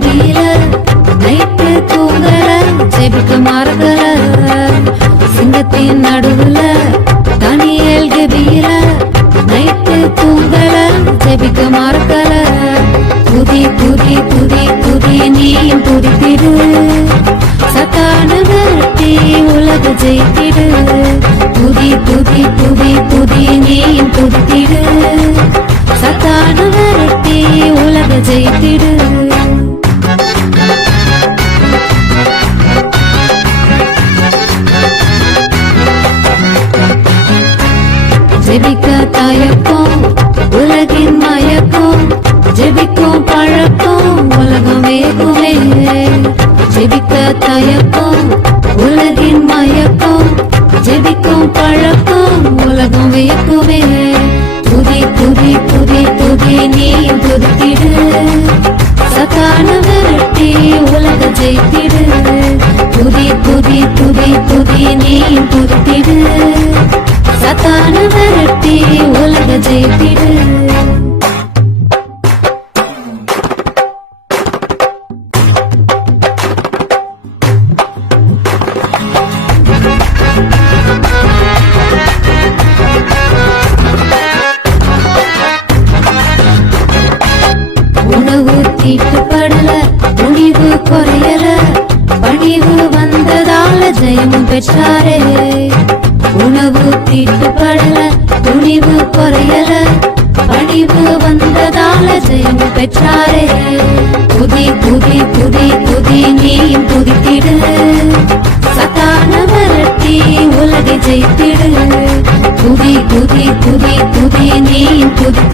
Kapila night தூங்கல ஜெபிக்க மறக்கல சிங்கத்தின் நடுவுல தானியேல் கபில நைட்டு தூங்கல ஜெபிக்க மறக்கல துதி துதி துதி துதி நீயும் துதித்திடு சத்தான விரட்டி உலக ஜெயித்திடு துதி துதி துதி துதி நீயும் துதித்திடு சத்தான விரட்டி உலக ஜெயித்திடு ஜெபிக்க தயக்கம் உலகின் மயக்கம் ஜெபிக்கும் பழக்கம் உலகம் வேகுமே ஜெபிக்க தயக்கம் உலகின் மயக்கம் ஜெபிக்கும் பழக்கம் உலகம் வேகுமே துதி துதி துதி துதி நீயும் துதித்திடு சத்தான விரட்டி உலக ஜெயித்திடு துதி துதி துதி துதி நீயும் துதித்திடு சத்தான விரட்டி உலக ஜெயித்திடு உணவு தீட்டுப்படல துணிவு குறையல பணிவு வந்ததால ஜெயமும் பெற்றாரே உணவு தீட்டுப்படல துணிவு குறையல பணிவு வந்ததால ஜெயமும் பெற்றாரே துதி துதி துதி துதி நீயும் துதித்திடு சத்தான விரட்டி உலகை ஜெயித்திடு துதி துதி துதி துதி நீயும் துதி